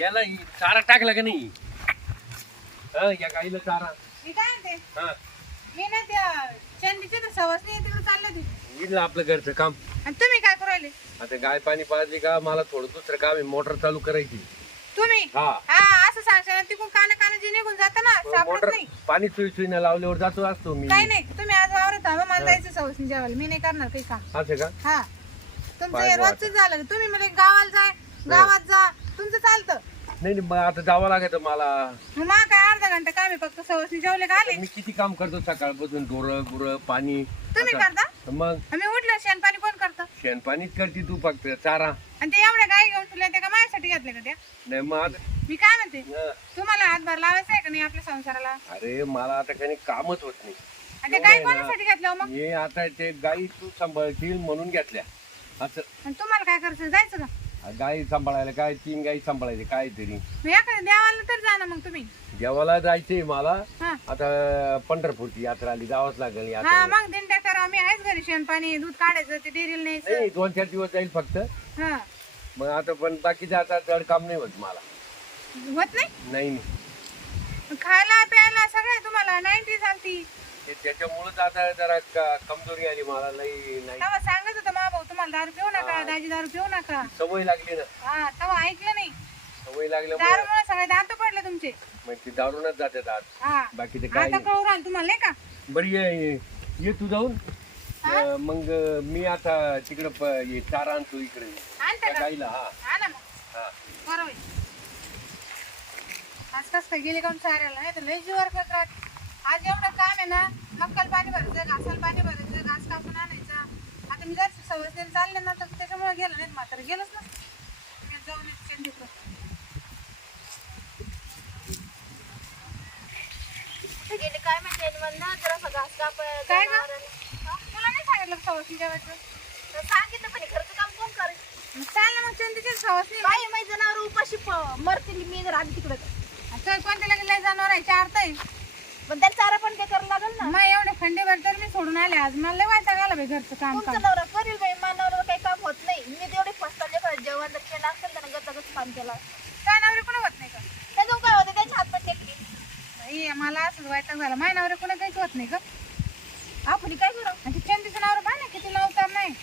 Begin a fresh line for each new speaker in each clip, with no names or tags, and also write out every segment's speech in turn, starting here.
याला चारा टाकला का नाही? हा या गाईला चारा.
मी काय म्हणते?
हा.
मी ना त्या चंदीच्या तिकडे चालले
आपलं घरचं काम.
आणि तुम्ही काय करू राहिले?
आता गाय पाणी पाजली का मला थोडं दुसरं काम आहे मोटर चालू करायची.
तुम्ही?
हा.
हा असं सांगशाल तिकून काना काना जे निघून जातं ना सापडत
मोटर
नाही.
पाणी सुई सुईनं लावल्यावर जातो असतो मी.
काही नाही तुम्ही आज वावरत थांबा मला जायचं सवसनी जेवायला. मी नाही करणार काही काम.
असं का?
हा. तुमचं हे. रोजच झालं. तुम्ही मला गावाला जाय गावात जा. तुमचं चालतं.
नाही नाही, मग आता जावं लागत मला.
मग मा काय अर्धा घंटा काय मी फक्त सवसनी जेवले का आले?
मी किती काम करतो सकाळपासून ढोरं गुरं पाणी.
तुम्ही
आता-
करता?
मग?
आम्ही उठलं शेण पाणी कोण करतं?
शेण पाणीच करते तू फक्त चारा.
आणि ते एवढ्या गाई घेऊन तुला ते का माझ्यासाठी घेतले का त्या?
नाही मग आता
मी काय म्हणते?
हं.
तुम्हाला हातभार लावायचा आहे का नाही आपल्या संसाराला?
अरे मला आता काही कामच होत नाही.
आणि ते
एवढं
गाय
आहे ना.
कोणासाठी घेतलं हो मग?
हे आता ते गाई तू सांभाळतील म्हणून घेतल्या. असं.
आणि तुम्हाला काय करायचं? जायचं का?
गाई सांभाळायला काय? तीन गाई सांभाळायचे काय तरी.
एखाद्या देवाला तर जा ना मग तुम्ही.
देवाला जायचंय मला.
हा.
आता पंढरपूरची यात्रा आली जावंच लागेल
हा
यात्रा
मग दिंड्या करा मी आहेच घरी शेण पाणी दूध काढायचं ते न्यायचं.
नाही दोन चार दिवस जाईल फक्त.
हा.
मग आता पण बाकीचं आता जड काम नाही होत मला.
होत नाही?
नाही नाही.
खायला प्यायला सगळं तुम्हाला नाईन्टी चालती.
ते त्याच्यामुळेच आता जरा क- कमजोरी आली मला लई नाही.
तेव्हा सांगत होता मा भाऊ तुम्हाला दारू पिऊ नका दाजी दारू पिऊ नका.
सवय लागली ना.
हा तेव्हा ऐकलं नाही.
सवय लागल्यामुळे
दारूमुळे सगळे दात पडले तुमचे.
मग ते दारूनच जाते दात
हा.
बाकी ते काय
आता
नाही.
कळू राहिलं तुम्हाला नाही का?
बरी ये ये- ये तू जाऊन. अं, मग मी आता तिकडं प- हे चारा आणतो इकडे.
आणता
त्या
का?
गाईला हा.
हा ना मग.
हा.
बरोबर आज कस काय गेले काऊन चारायला नाही तर लय जीवर करत राहत आज एवढं काम आहे ना मक्कल पाणी भरायचं घासाला पाणी भरायचं घास कापून आणायचा. आता मी जर सवस्तेने चालले ना तर त्याच्यामुळे गेलं नाही मात्र गेलंच ना जाऊन
गेले? काय म्हणते घास कापाय
काय? तुला नाही सांगितलं जेवायचं?
सांगितलं पण घरचं काम कोण करेल?
मग चाल ना मग चंदीची सवस्ती
बाई माई जनावर उपाशी मरतील मी जर आधी तिकडे
कोणत्या लगेच लय जनावर आहे? चार तर
पण त्याला चारा पण ते करायला लागेल ना.
मग एवढे खंडेभर तर मी सोडून आले आज. मला लय वायता घाला बाई घरचं काम
तुमचा
काम.
नवरा करेल बाई मानवरा काही काम होत नाही. मी तेवढे फसताले पण जेवण जर केलं असेल तर गत गत काम केलं.
काय नवरे होत नाही का?
त्याचं काय होतं? त्याच्या हात पण टेकली.
बाई, मला असंच वायता झाला. माझ्या नवरे कोणा काहीच होत नाही का?
आपण काय करू?
आणि ते चंदीचं नावर पहा ना किती नवतार नाही.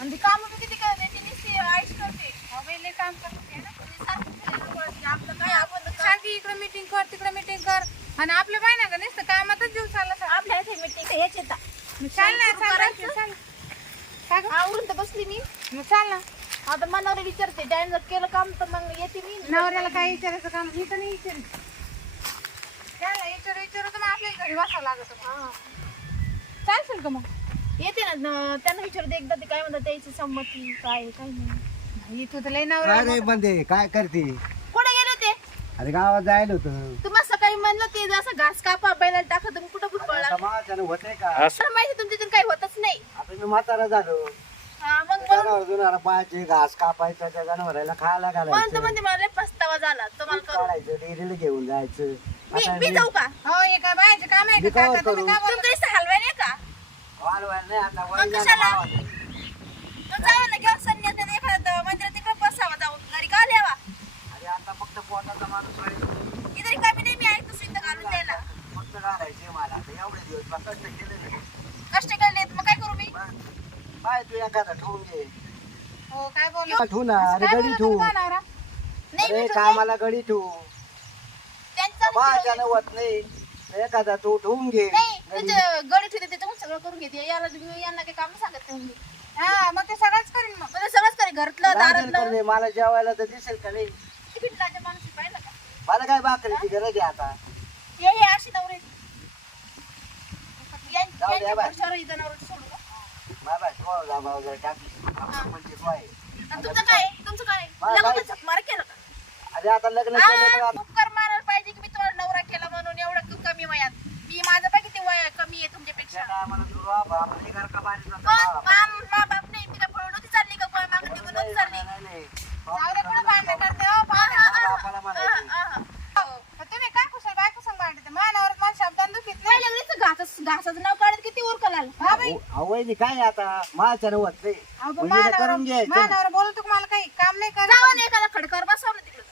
आणि ते काम किती करते? ती नुसती आईश करते.
अहो बाई, लय काम करत ना.
सारखं. आपलं काय आपण काय-
शांती इकडे मीटिंग कर तिकडे मीटिंग कर. आणि आपलं पाय ना का नुसतं कामातच जीव चालला सगळा.
आपल्या इथे meeting हेच येतात
मग चाल ना चाल चाल. काय गं?
आवरून तर बसली मी.
मग चाल ना.
आता मनावर विचारते टाइम जर केलं काम तर मग येते मी.
नवऱ्याला काय विचारायचं काम? मी तर नाही विचारायचं त्याला विचारू विचारू तर मग आपल्याला घरी बसावं लागत होतं.
हा.
चालशील का मग?
येते ना न- त्यांना विचारते एकदा ते काय म्हणतात त्याची संमती काय आहे, काय नाही.
तू तर लय नवरा
काय रे बंदे काय करते?
कुठे गेले होते?
अरे गावात जायला होतं.
म्हणलं ते जसं घास कापा बैलाला टाका तुम्ही कुठं
का?
माहिती तुमच्या काही होतच नाही.
आता मी म्हातारा झालो.
हा, मग म्हणून
जनावर जुनार पाहायचे घास कापायचं त्या जनावराला खायला
म्हणून तर
घालायचं
म्हणते मला लय पस्तावा झाला. तुम्हाला
दूध
करू
काढायचं डेअरीला घेऊन जायचं.
मी
आता
मी जाऊ का?
हो हे काय बायचं काम आहे
मी
का
काय
काका तुम्ही
करू?
काय बोलता?
तुमच्या इथं हलवाय नाही का?
वालवायला नाही आता
मग
वय झालं
कशाला?
गावाला.
मग जाऊ ना घेऊन संन्यास एखादं मंदिरात तिकडे बसावा घरी का लिहावा
अरे आता फक्त पोटाचा माणूस.
इथे नाही मी घालून द्यायला.
घालायचे मला. आता एवढे दिवस बा कष्ट केले नाही.
कष्ट केले मग काय करू मी?
मग पाय तू एखादा ठेवून घे.
हो काय बोलू?
ठेवू ना. अरे
काय
गडी
बोलत
ठेवू.
होता नवरा
नाही
अरे
मी
कामाला गडी ठेवू.
त्यांचा
माझ्यानं होत नाही. एखादा तू ठेवून घे.
नाही
गडी.
ठेवते सगळं करून घेते. याला मी यांना काही काम सांगत नाही मी.
हा मग ते सगळंच करीन मग.
मला सगळंच करे घरातलं
राजन
दारातलं.
करणे, मला जेवायला तर दिसेल का नाही?
तिकीट माणूस आहे, पाहिलं का?
मला काय भाकरीची गरज आहे आता?
ये ये अशी नवरे
जाऊ द्या
का?
बाबा ठेवा जाबा वगैरे टाकली. आपण म्हणजे काय?
तुमचं काय? आहे? तुमचं काय? आहे?
मला
मार केलं का?
अरे आता लग्न केलं
आ,
आता-
उपकार मारायला पाहिजे की मी तुम्हाला नवरा केला म्हणून? एवढं क- कमी वयात. मी माझं पण किती वय कमी आहे तुमच्यापेक्षा.
त्या टायमाला तू रा बाप, हे घर का बाहेर जातं?
कोण? मा- मा बाप नाही मी काय पळून नव्हती चालली का कोणा मागं निघून नव्हती चालली
नाही, नाही.
जाऊ दे कुठं भांडण करते हो
आ,
पाहुणे.
आ, आ,
बापाला म्हणायचं.
आ, आ, आ.
हो. मग तुम्ही काय कुशल बाय कुशल भांडते मानावर मला शब्दान दुखीत नाही
पहिल्या वेळेस घासाचं घासाचं नाव काढत किती उरकल आलं
हा बाई
अहो, अहो, वहिनी काय आता? माझ्यानं होत नाही म्हणजे करून
मानावर बोलतो का मला काही? काम नाही करत.
एखादा खडकर बसावं ना तिकडं.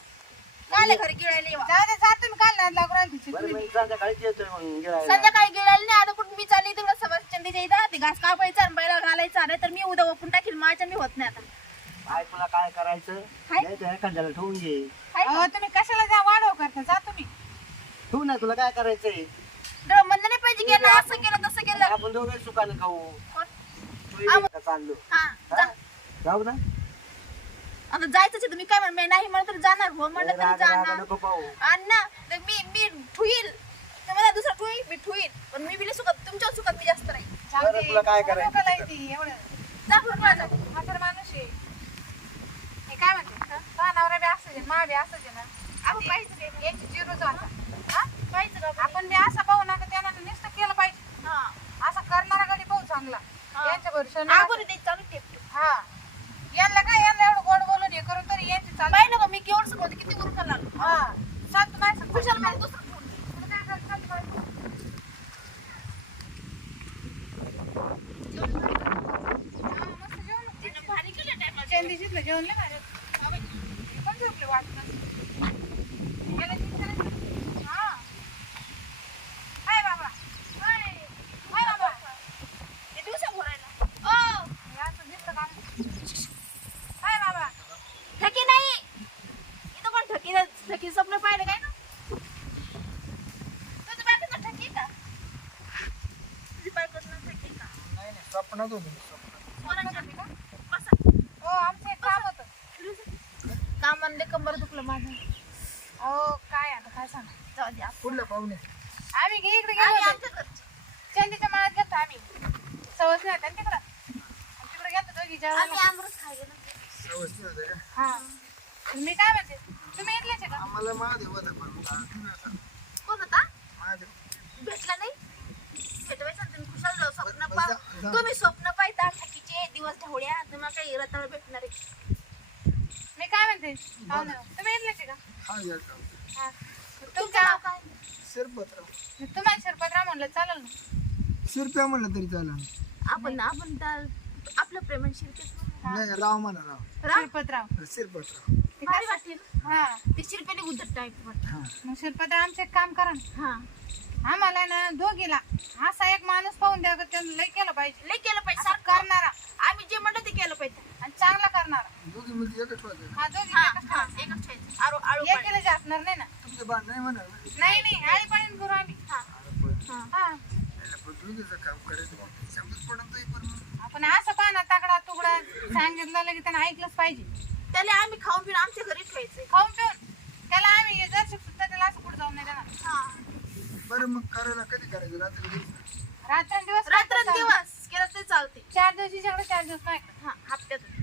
काले घरी गिळायला येवा?
जाऊ दे जा तुम्ही काल नाद लागू राहिली तिची.
बरं मी संध्याकाळीच येतोय मग गिळायला.
संध्याकाळी गिळायला नाही आता कुठं मी चालली तिकडं सभा चंदीच्या इथं. ते घास कापायचा आणि बैला घालायचा. नाही तर मी उद्या ओपून टाकील माझ्या मी होत नाही आता.
काय तुला काय करायचं?
हाय.
नाही तर एखाद्याला ठेवून घे.
हाय का?
अहो तुम्ही कशाला जा वाढव करता जा तुम्ही.
ठेवू ना तुला काय करायचंय?
म्हणलं नाही पाहिजे गेलं असं केलं तसं केलं.
आपण दोघे सुखाने खाऊ.
कोण?
तू ये का चाललो.
हा
हा?
जा.
जाऊ ना.
आता जायचंच आहे मी काय म्हण मी नाही म्हणलं तर जाणार. हो म्हणलं तर
राग
जाणार.
नको पाहू.
आणि ना तर मी मी ठुईल. तर मला दुसरा ठुईल मी ठुईल. पण मी बिले सुखात तुमच्या सुखात मी जास्त नाही
जाऊ
बरं,
दे.
तुला काय
मला
करायचं?
डोकं लायती, एवढं
जा बरं मला जा.
म्हातार माणूस आहे. हे काय म्हणते? हा? नवरा बी असं मा बी असंच आहे ना.
आपण पाहायचं काय?
याची जिरूच आता हा?
पाहायचं का आपण?
आपण बी असं पाहू ना का त्यानं नुसतं केलं पाहिजे
हा.
असं करणारा गडी पाहू चांगला. यांच्या भरोशा
बरं ते चालू ठेव, ठेव.
हा यांना काय यांना एवढं गोड बोलून हे करून तरी यांची चालू
पाहिलं का मी केवढं सांगते किती उरका लागलो
हा सांग नाही सांग
खुशाल मला दुसरं? जेवण
जेवण होतं.
तिनं भारी केलं time ला.
चंदीशीतलं जेवण लय भारी होतं. हा बाई, मी पण झोपले वाटलं. गेलं की विचारायचं? हा. हाय बाबा. हाय. हाय बाबा.
ते दिवसा भरायला. ओ,
हे असं दिसतं का? हाय बाबा.
ठकी नाही इथं कोण ठकी ठकी स्वप्न पाहिलं काय ना तुझं बायकोचं ठकी का तुझी बायकोचं ठकी का
नाही नाही स्वप्नात होतो मी, स्वप्नात.
कोणाच्या बसा
हो, आमचं एक काम होतं.
काम आणले कंबर दुखलं माझं.
अहो, काय आता काय सांग?
जाऊ दे आपण.
पुढल्या पाहुणे
आम्ही गे- इकडे गेलो होतो. चंदीच्या मळ्यात गेलतो आम्ही. सवस नाही होता ना तिकडं? आणि तिकडे गेलतो दोघी
आम्ही
जेवायला
आमरस खायला ना.
सवस नाही होतं का?
हा. मी काय म्हणते? तुम्ही इथलेच आहे का?
आम्हाला महादेव होता पण
कोण होता? भेटला नाही? भेटवायचं ना तुम्ही जाऊ स्वप्न पा
जा- जा.
तुम्ही स्वप्न पाहता दिवस ढवळ्या तुम्हाला काही रताळ भेटणार आहे.
म्हणते हो ना. तुम्ही इथलेच आहे का?
हा या गाव.
हा.
तुमचं नाव काय?
शिरपतराव.
तुम्हाला शिरपतराव म्हणलं चालेल ना?
शिरप्या म्हणलं तरी चालेल.
आपण आपण त्या- आपलं प्रेम शिरपेच
नाही राव म्हणा राव.
शिरपतराव.
शिरपतराव.
ते
भारी
कसं-
वाटते ना
हा.
ते शिरपेने उद्धट टाईप वाटत
हा.
मग शिरपतराव आमचं एक काम करा ना.
हा.
आम्हाला ना दोघीला असा एक माणूस पाहून द्या त्यानं लय केलं पाहिजे.
लय केलं पाहिजे.
असं
सारखं.
करणारा.
आम्ही जे म्हणतो ते केलं पाहिजे.
आणि चांगला करणारा.
दोघी मुलगी एकच होते
हा दोघी
हा
एकच
हा
करायचं.
एकच ठेवायचं
एक
पाणी.
केलं जे असणार नाही ना.
तुमचे बा नाही म्हणा
नाही नाही आळी पाणी करू आम्ही.
हा. हा.
हा
पण दोघीचं काम करायचं मग. समजत पडत नाही पण मग.
आपण असं पाहा तगडा तुगडा. सांगितलं की त्यानं ऐकलंच पाहिजे.
त्याला आम्ही खाऊन पिऊन आमच्या घरी ठेवायचंय.
खाऊन पिऊन. त्याला आम्ही जर सुद्धा त्याला असं पुढे जाऊन नाही देणार.
हा.
बरं मग करायला कधी करायचं? रात्री दिवसा?
रात्र दिवस
रात्र
चालू.
दिवस केलं तरी चालते.
चार दिवशी सगळं चार दिवस नाही.
हा हप्त्यातून.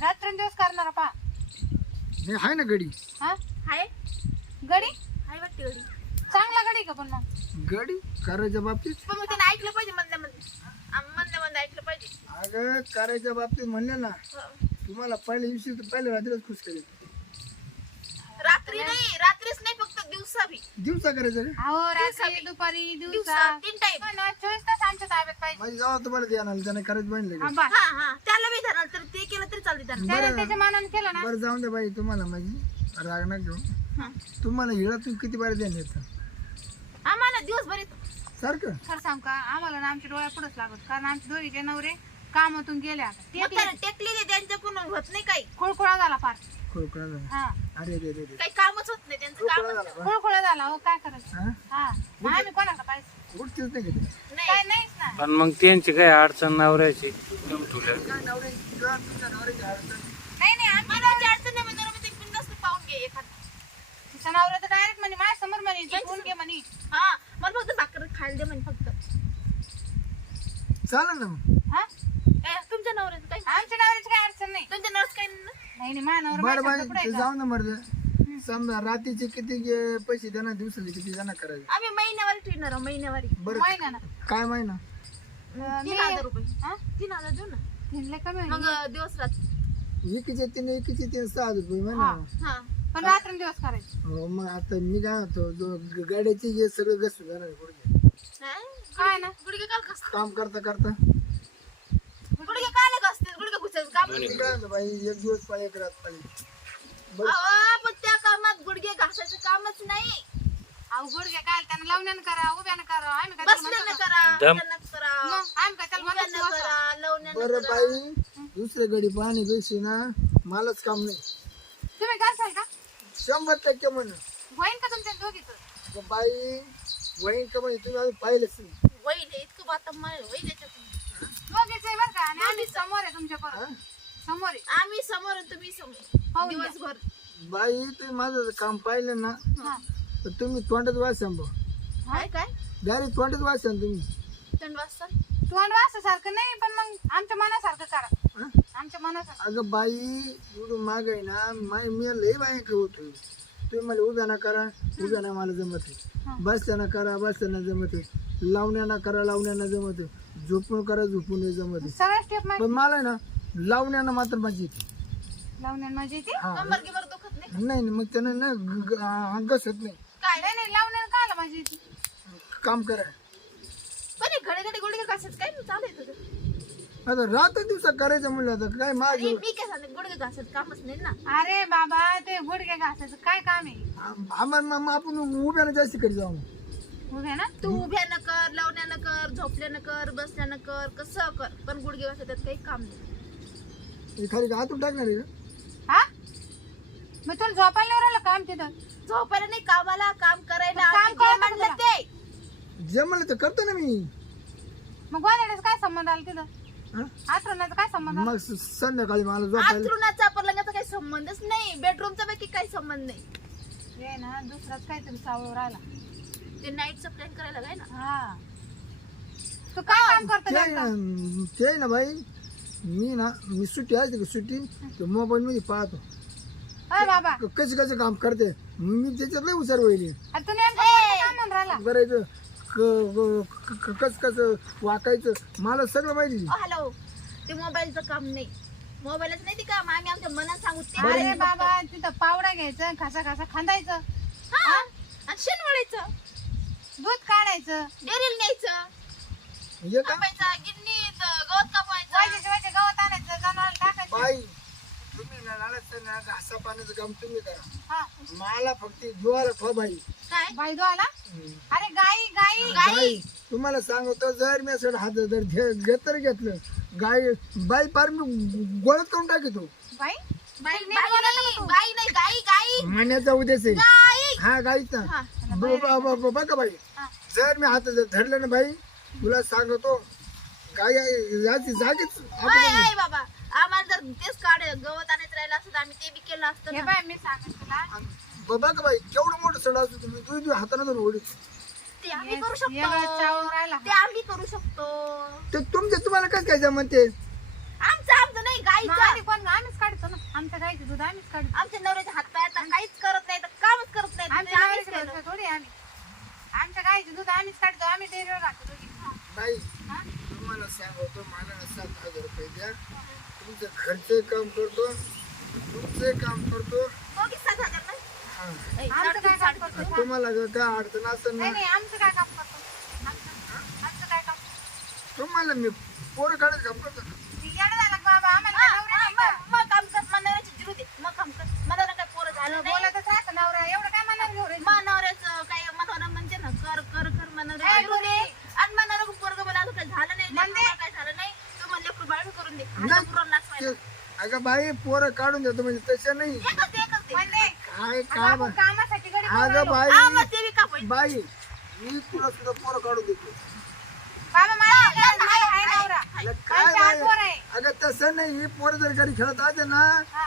रात्र दिवस करणार पा
हे आहे ना गडी?
हा?
हाय.
गडी?
हाय वाटते गडी.
चांगला गडी का पण मग?
गडी? करायच्या बाबतीत?
पण मग त्याने ऐकलं पाहिजे म्हणल्या मध्ये मध्ये ऐकलं पाहिजे.
अगं करायच्या बाबतीत म्हणले ना
हो.
तुम्हाला पहिल्या दिवशी तर पहिल्या रात्रीच खुश करेल
रात्री नाही रात्रीच नाही फक्त दिवसा बी.
दिवसा करायचं
अहो रात्री. दुपारी
दिवसा.
दिवसा
तीन टाइम
पण चोवीस तास आमच्या ताब्यात पाहिजे.
माझी जेव्हा तुम्हाला ते आणाल त्याने करायचं बनले
हा, बस.
हा हा. त्याला बी धरणार तर ते केलं तरी चालते त्याला
त्यानं त्याच्या मनानं केलं ना.
बरं जाऊन दे बाई तुम्हाला माझी राग ना घेऊन
हा.
तुम्हाला हिळातून किती बार द्या येतं
आम्हाला दिवसभर येतो
सारखं?
खरं सांग का आम्हाला ना आमच्या डोळ्या पुढेच लागत. कारण आमचे दोघीचे नवरे कामातून गेले आता. ते
टेकलेले त्यांच्याकडून होत नाही काही.
खुळखुळा झाला फार.
खोकळा झाला.
हा.
अरे रे रे रे.
काही कामच होत नाही त्यांचं
खोकळा
काम
झाला?
खुळखुळा झाला हो काय करायचं?
हा?
हा. मग आम्ही कोणाकडे पाहिजे?
उठतेच नाही कधी
काय
नाही.
नाहीच ना.
पण मग त्यांची काय अडचण नवऱ्याची? एकदम ठुल्या.
काय नवरे तुझ्या तुमच्या नवऱ्याची अडचण?
नाही नाही आम्ही
मला जी अडचण नाही म्हणजे मी ते बिनधास्त पाहून घे एखादं.
तिचा नवरा तर डायरेक्ट म्हणे माझ्यासमोर म्हणे घे म्हणे.
हा मला फक्त भाकर खायला दे म्हणे फक्त.
चालेल ना मग.
हा
ए, तुमच्या नवऱ्याचं काही
आमच्या नवऱ्याची काय अडचण नाही
तुमच्या नवऱ्याचं काही नाही ना?
नाही नाही माझ्या नवरा
बरं बाई
माझ्या पुढे
ते जाऊ ना मर्द समजा रात्रीचे किती पैसे देणार दिवसाचे किती देणार करायचे?
आम्ही महिन्यावारी ठेवणार आहोत, महिन्यावारी.
बरं.
महिना ना
काय महिना?
अं,
तीन हजार रुपये.
हा?
तीन हजार देऊ ना.
तीनला कमी होईल.
मग अं, दिवस रात्र
एकीचे तीन एकीचे तीन सहा हजार रुपये महिना.
हा. पण रात्र दिवस करायचे.
मग आता मी काय म्हणतो जो ग- गाड्याचे जे सगळं गस जाणार गुडघे.
नाही?
काय ना?
गुडघे काल कसं
काम करता करता.
गुडघे काय असते गुडघे
काय म्हणतो बाई एक दिवस पाळी एक रात
अहो, पण त्या कामात गुडघे घासायचं कामच नाही.
अहो गुडघे काय त्यानं लावण्यानं करा उभ्यानं करा. आम्ही काय त्याला म्हणतो का?
करा
दम.
करा.
मग आम्ही काय त्याला म्हणतो
उभ्यानं
असं?
करा लावण्यानं
बरं
करा.
बाई दुसऱ्या गडी पाहण्यापेक्षा ना मलाच काम नाही.
तुम्ही का?
शंभर टक्के म्हण.
होईन का तुमच्या दोघीचं?
बाई वहीन का म्हणजे तुम्ही अजून पाहिलंच नाही.
वैल आहे, इतकं बाता माय वैल याच्यात
दोघीचं आहे बरं का आणि आम्ही समोर आहे तुमच्या परत समोर आहे.
आम्ही समोर आणि तुम्ही समोर.
हो,
दिवसभर.
बाई तुम्ही माझं काम पाहिलं ना
हा.
तर तुम्ही तोंडात वाचा बा
काय काय?
डायरेक्ट तोंडात वाचा तुम्ही.
थंड वाजता
तोंड वासासारखं नाही पण मग आमच्या मनासारखं करा.
हा?
आमच्या मनासारखं.
अगं बाई एवढं माग आहे ना माय मी लई बाई होतो तुम्ही मला उभ्या ना करा उभ्या ना मला जमत
हा.
बसताना करा बसताना जमत लावण्याना करा लावण्याना जमत झोपून करा झोपून नाही जमत
सगळ्या स्टेप माहिती
पण मला आहे ना लावण्याना मात्र माझी येते.
लावण्यान माझी येते?
हा.
कंबर गिबर दुखत नाही.
नाही नाही, मग त्यानं ना ग- ग- नाही.
काय
नाही नाही लावण्यान का आलं माझी येते?
काम करा.
पण हे घडी घडी गुडघे घासायचं काय चालू आहे तुझं?
आता रात दिवसा करायचं म्हणलं आता काय माझ?
अरे मी काय सांगते गुडघे घासायचं कामच नाही ना.
अरे बाबा ते गुडघे घासायचं काय काम आहे?
आम्हाला मग आपण उभ्यानं जास्त करी जाऊ.
उभे ना?
तू उभ्यानं कर लावण्यानं कर झोपल्यानं कर बसल्यानं कर कसं कर. पण गुडघे घासायचं काही काम नाही.
हे खाली हातून टाकणार आहे का
हा? मग तुला झोपायला नाही राहिलं काम तिथं?
झोपायला नाही कामाला काम करायला.
मग काम
आम्ही जे म्हणलं
तुला?
ते.
जमलं तर करतो ना मी.
मग गोंधळाचा काय संबंध आला तिथं?
हा?
आथरणाचा काय संबंध?
मग स- संध्याकाळी मला झोपायला
आथरुणाचा पलंगाचा काही संबंधच नाही. बेडरूमचा पैकी काही संबंध नाही.
हे ना दुसराच काहीतरी चावळ राहिला.
ते नाईटचा प्लॅन करायला काय ना?
हा. तू काय काम करतो
ते
नेमकं?
ते आहे ना बाई मी ना मी सुट्टी असते का सुट्टी मोबाईल मध्ये पाहतो.
अरे बाबा.
क- कसं कसं काम करते? मी त्याच्यात लय हुशार होईल.
अरे तू नेमकं कोणतं काम म्हणून राहिला?
करायचं क- क- क- कसं कसं वाकायचं? मला सगळं माहिती
हॅलो ते मोबाईलचं काम नाही. मोबाईलच नाही ते काम. आम्ही आमच्या मनात सांगू ते
अरे. बाबा तिथं पावडा घ्यायचं खासा खासा खांदायचं.
हा आणि शेण वळायचं
दूध काढायचं.
डेरीला न्यायचं.
हे का?
गिन्नीत गवत कापायचं
वायचे वायचे गवत आणायचं
बाई तुम्ही ना ना घासा पाण्याचं काम तुम्ही करा.
हा.
मला फक्त ज्वार खो बाई.
काय?
बाई आला? अरे गाई गाई
गाई. तुम्हाला सांगतो जर मी असं हात जर घे- घेत तर घेतलं. गाय बाई पार मी गोळत करून टाकतो
बाई?
बाई बाई नाही बाई. नाही गाई गाई.
म्हणण्याचा उद्देश आहे.
गाई.
हा गाईचा.
हा.
ब- ब- ब- ब- बघा बाई.
हा.
जर मी हात जर धरलं ना बाई तुला सांगतो गाय याची जागीच
हाय हाय बाबा. आम्हाला जर तेच काढ गवत असतं आम्ही ते बी केलं असतं
हे
ना.
बाय मी सांगत तुला.
बघा बाई केवढं मोठं सडा असतो तुम्ही? तुझी तुझ्या हाताने धरून ओढी
ते आम्ही करू शकतो.
चावून राहिला
ते आम्ही करू शकतो.
ते तुमचे तुम्हाला कसं काय जमते?
आमचं आमचं नाही
मग
गाईचं
आम्ही कोण आम्हीच काढतो ना. आमच्या गाईचं दूध आम्हीच काढतो.
आमच्या नवऱ्याच्या हात पाय आता काहीच करत नाही तर कामच करत नाही
आमच्या
ते आम्हीच
गाईचं
केलं.
दूध थोडी आम्ही. आमच्या गाईचं दूध आम्हीच काढतो आम्ही डेअरीवर राखतो दोघी.
बाई
हा?
तुम्हाला सांगतो मला सात हजार रुपये द्या. तुमचं घरचे काम करतो. तुमचे काम करतो.
दोघी सात हजार ना
हा.
आमचं काय काम करतो?
तुम्हाला जर काय अडचण असेल
नाही
ना
नाही आमचं काय काम करतो? आमचं आमचं काय काम?
तुम्हाला मी पोरं काढत काम करतो
येडा झाला का बाबा? आम्हाला काय नवरा नाही का?
मग काम कर मग नवऱ्याची जिरू दे मग काम कर. मला ना काय पोरं झालं नाही.
बोलतच राहतं नवरा. एवढं काय मनावर घेऊ रे
मग नवऱ्याचं काय मनोरा म्हणते ना कर कर कर
ए,
मनोरा
बोले.
आणि मनोरा पोरग मला अजून काही झालं नाही. लेकरं काय झालं नाही? तू मला लेकरू बाळ करून दे. आता
बाई पोरं काढून देतो म्हणजे तसं नाही. काय काय अगं बाई
बी कापायचं.
बाई मी तुला सुद्धा पोरं काढून देतो. अगं काय बाई? अगं तसं नाही ही पोरं जर घरी खेळत आहे ना.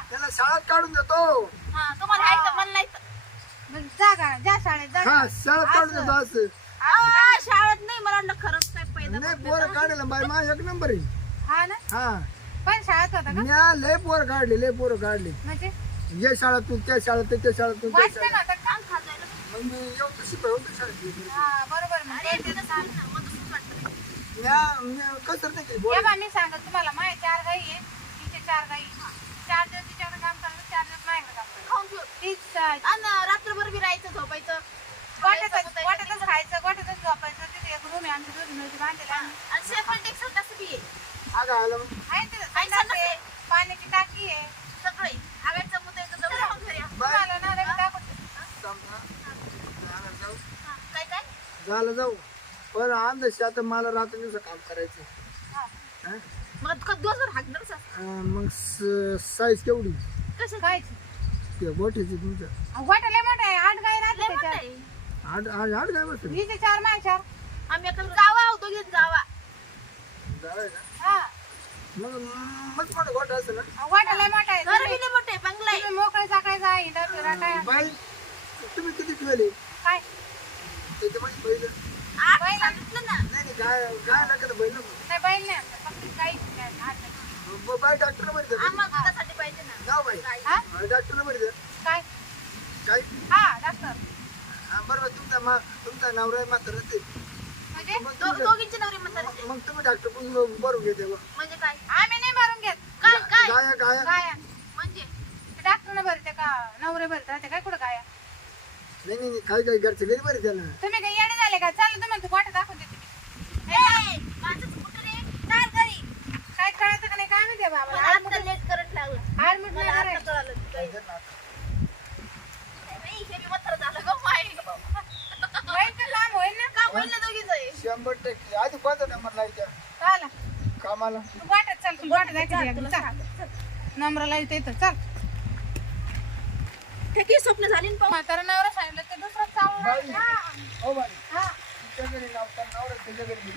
त्याला शाळेत काढून देतो.
हा, तुम्हाला आहे तर मला नाही तर.
मग जा का जा शाळेत जा
हा शाळेत काढून देतो असं.
हा, शाळेत नाही मला वाटलं खरंच काय पैदा
नाही पोरं काढायला बाई मा एक नंबर आहे.
हा ना?
हा.
पण शाळेत होता का?
म्या लय पोरं काढले लय पोरं काढले.
म्हणजे?
या शाळेतून त्या शाळेत त्या शाळेतून त्या
वाचते
शाळेत.
ना आता
काम खाजायला.
मग मी शिकवतो होतो शाळेत
हा बरोबर मग
अरे, तिथं सांग ना, मग दुसरंच वाटतं.
म्या म्या कसं नाही केलं
हे
बोल.
बा मी सांगत तुम्हाला. माझे चार गाई आहे तिचे चार गाई. चार दिवस तिच्याकडे काम करणार चार दिवस माझ्याकडे काम करणार
खाऊन.
तीच
आणि रात्रभर बी राहायचं झोपायचं.
गोट्यातच खायचं गोट्यातच झोपायचं. तिथे एक रूम आहे आमची दोघी मिळून बांधलेली आम्ही
आणि बी आहे.
पाण्याची टाकी आहे
सगळी आगायचा मुद्दा
झालं जाऊ. पण आमदशी आता मला रात्र दिवस काम करायचं
मग
साईज केवढी?
कसं
काय
ते गोठ्याची तुमचं
गोठा लय मोठा आहे. आठ गाय राहते
आठ आठ गाय बसते
चार माय चार
आम्ही आता गावा होतो
घेत
गावा.
मग मग मोठा गोठा असेल ना
वाटायला मोठा आहे
घर बी लय मोठं आहे बंगला आहे
तुम्ही मोकळे सकाळचा हिंडा फिरा काय
बाई तुम्ही किती ठेवले
काय
त्याच्यामध्ये पहिलं
आठ सांगितलं ना
नाही नाही काय काय लागत बैल नको
नाही बैल नाही आमचं, फक्त नाही,
ब- बाई डॉक्टरला बरी द्या
आम्हाला दुधासाठी पाहिजे ना
जाऊ बाई
हा?
डॉक्टरला बरी द्या
काय
काय
हा डॉक्टर
हा, बरोबर तुमचा मा तुमचा नवरा मात्र
म्हणजे
दो- दोघींचे नवरे म्हातारे
मग तुम्ही डॉक्टर पण बरोबर घेते बा.
म्हणजे काय?
आम्ही नाही भरून घेत.
काय काय?
गाया गाया.
गाया.
म्हणजे
भरते का? नवरे भरते. राहते काय कुठं गाया?
नाही नाही नाही, काही काही घरचे घरी बरी ना
तुम्ही काही येणे झाले का? चालू तुम्हाला तू वाटा दाखवून देते मी.
ए, माझं स्कूटर आहे, चाल घरी.
काय कळतं का नाही काय माहिती बाबा
मला आता लेट करंट लागला
आडमुठ
मला
नाही
आता
करायचं.
कळालं ते काही. नाही, हे बी म्हातारं झालं गं बाई.
होईल तर काम होईल ना
का होईल ना दोघीचं हे?
शंभर टक्के आधी कोणता नंबर लावायचा
चाला
कामाला
तू वाटत चाल तू चल. नंबरला येते इथं चल.
हे की स्वप्न झाली ना पाहू.
म्हातारा नवरा सांगितलं तर दुसरं चावलं.
बाई.
हा.
हो बाई.
हा.
तुमच्या घरी लावता नवरा त्याच्या घरी